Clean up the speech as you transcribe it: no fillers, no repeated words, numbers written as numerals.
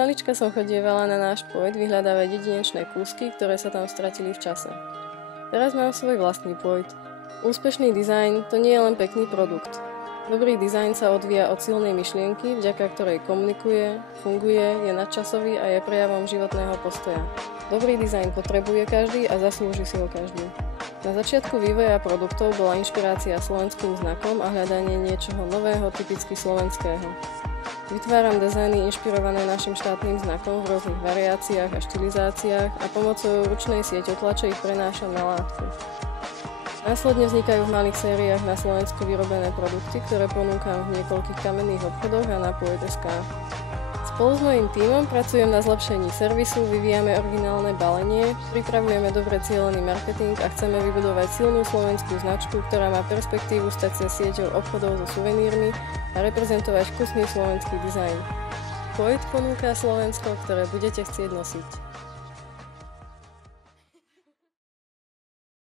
malička som chodievala na náš Point vyhľadávať jedinečné kúsky, ktoré sa tam stratili v čase. Teraz mám svoj vlastný Point. Úspešný dizajn to nie je len pekný produkt. Dobrý dizajn sa odvíja od silnej myšlienky, vďaka ktorej komunikuje, funguje, je nadčasový a je prejavom životného postoja. Dobrý dizajn potrebuje každý a zaslúži si ho každý. Na začiatku vývoja produktov bola inšpirácia slovenským znakom a hľadanie niečoho nového, typicky slovenského. Vytváram dizajny inšpirované našim štátnym znakom v rôznych variáciách a štilizáciách a pomocou ručnej sieťotlače ich prenášam na látku. Následne vznikajú v malých sériách na Slovensku vyrobené produkty, ktoré ponúkam v niekoľkých kamenných obchodoch a na Point.sk. Spolu s mojím tímom pracujem na zlepšení servisu, vyvíjame originálne balenie, pripravujeme dobre cielený marketing a chceme vybudovať silnú slovenskú značku, ktorá má perspektívu stať sa sieťou obchodov so suvenírmi a reprezentovať vkusný slovenský dizajn. Point ponúka Slovensko, ktoré budete chcieť nosiť.